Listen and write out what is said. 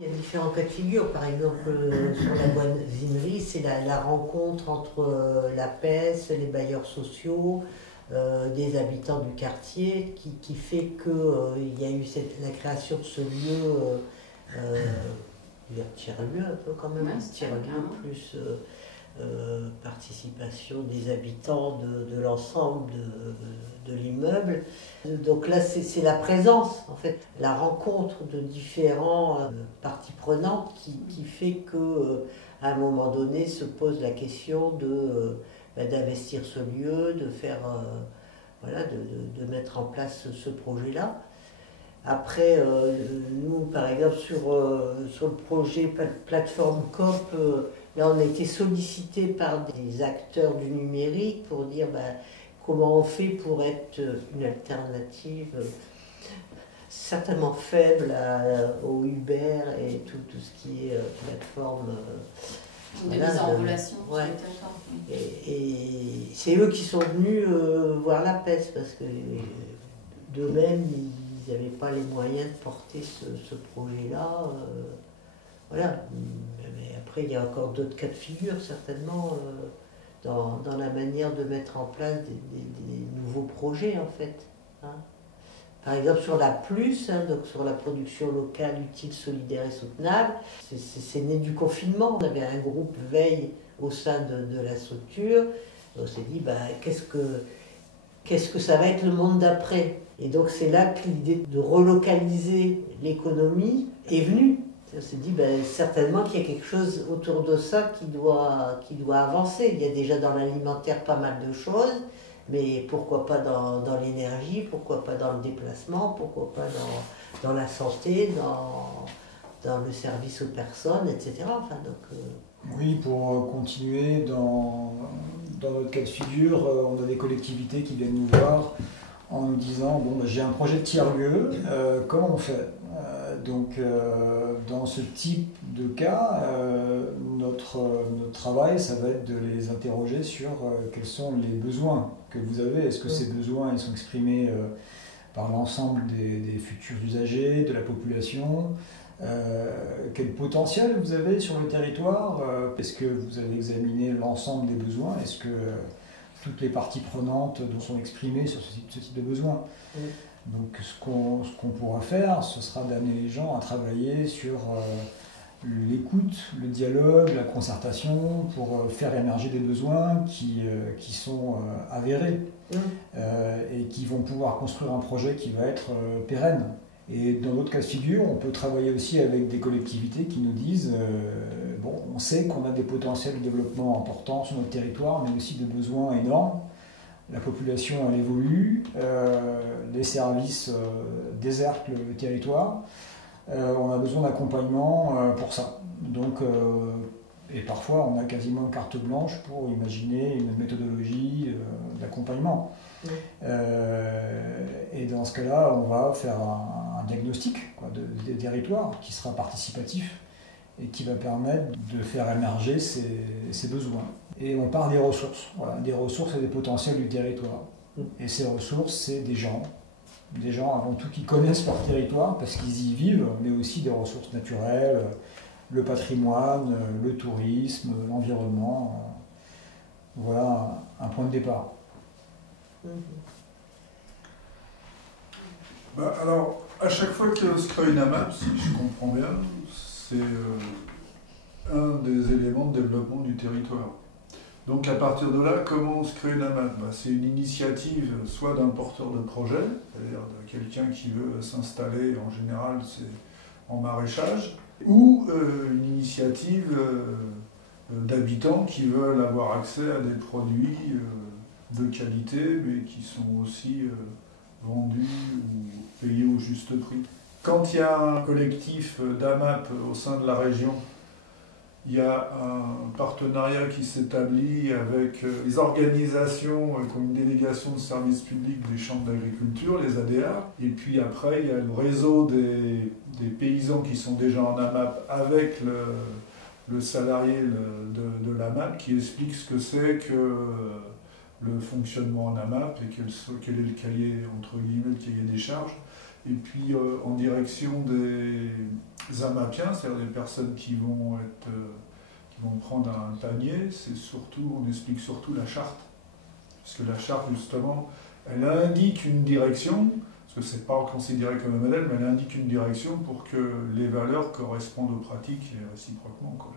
Il y a différents cas de figure. Par exemple, sur la voisinerie, c'est la rencontre entre la PES, les bailleurs sociaux, des habitants du quartier qui fait qu'il y a eu la création de ce lieu, tiers-lieu un peu quand même, Ouais, tiers-lieu plus participation des habitants de l'ensemble de l'immeuble. Donc là, c'est la présence, en fait, la rencontre de différents parties prenantes qui fait que, à un moment donné, se pose la question d'investir ce lieu, de faire, voilà, de mettre en place ce projet-là. Après, nous, par exemple, sur le projet plateforme COP, là, on a été sollicité par des acteurs du numérique pour dire comment on fait pour être une alternative certainement faible au Uber et tout ce qui est plateforme. De mise en relation sur le territoire. Et c'est eux qui sont venus voir la PES parce que d'eux-mêmes, ils n'avaient pas les moyens de porter ce projet-là. Voilà. Mais après, il y a encore d'autres cas de figure, certainement, dans la manière de mettre en place des nouveaux projets, en fait. Hein. Par exemple, sur la Plus, donc sur la production locale, utile, solidaire et soutenable, c'est né du confinement. On avait un groupe veille au sein de la structure. On s'est dit, qu'est-ce que ça va être le monde d'après? Et donc c'est là que l'idée de relocaliser l'économie est venue. On s'est dit certainement qu'il y a quelque chose autour de ça qui doit avancer. Il y a déjà dans l'alimentaire pas mal de choses, mais pourquoi pas dans l'énergie, pourquoi pas dans le déplacement, pourquoi pas dans la santé, dans le service aux personnes, etc. Enfin, donc, Oui, pour continuer dans notre cas de figure, on a des collectivités qui viennent nous voir en nous disant j'ai un projet de tiers-lieu, comment on fait? Donc dans ce type de cas, notre travail, ça va être de les interroger sur quels sont les besoins que vous avez. Est-ce que ces besoins ils sont exprimés par l'ensemble des futurs usagers, de la population? Quel potentiel vous avez sur le territoire? Est-ce que vous avez examiné l'ensemble des besoins? Est-ce que toutes les parties prenantes sont exprimées sur ce type de besoins? Donc ce qu'on pourra faire, ce sera d'amener les gens à travailler sur l'écoute, le dialogue, la concertation, pour faire émerger des besoins qui sont avérés et qui vont pouvoir construire un projet qui va être pérenne. Et dans d'autres cas de figure, on peut travailler aussi avec des collectivités qui nous disent on sait qu'on a des potentiels de développement importants sur notre territoire, mais aussi des besoins énormes. La population, elle évolue, les services désertent le territoire. On a besoin d'accompagnement pour ça. Donc, et parfois, on a quasiment une carte blanche pour imaginer une méthodologie d'accompagnement. Et dans ce cas-là, on va faire un diagnostic des territoires qui sera participatif et qui va permettre de faire émerger ces besoins. Et on part des ressources, des ressources et des potentiels du territoire. Et ces ressources, c'est des gens avant tout qui connaissent leur territoire parce qu'ils y vivent, mais aussi des ressources naturelles, le patrimoine, le tourisme, l'environnement. Voilà un point de départ. Alors, à chaque fois que se crée une AMAP, si je comprends bien, c'est un des éléments de développement du territoire. Donc à partir de là, comment on se crée une AMAP? C'est une initiative soit d'un porteur de projet, c'est-à-dire de quelqu'un qui veut s'installer, en général c'est en maraîchage, ou une initiative d'habitants qui veulent avoir accès à des produits de qualité, mais qui sont aussi vendus ou payés au juste prix. Quand il y a un collectif d'AMAP au sein de la région, il y a un partenariat qui s'établit avec les organisations comme une délégation de services publics des chambres d'agriculture, les ADA. Et puis après, il y a le réseau des paysans qui sont déjà en AMAP avec le salarié de l'AMAP qui explique ce que c'est que le fonctionnement en AMAP et quel est le cahier, entre guillemets, le cahier des charges. Et puis en direction des amapiens, c'est-à-dire des personnes qui vont prendre un panier, c'est surtout, on explique surtout la charte. Parce que la charte, justement, elle indique une direction, parce que c'est pas considéré comme un modèle, mais elle indique une direction pour que les valeurs correspondent aux pratiques et réciproquement, quoi.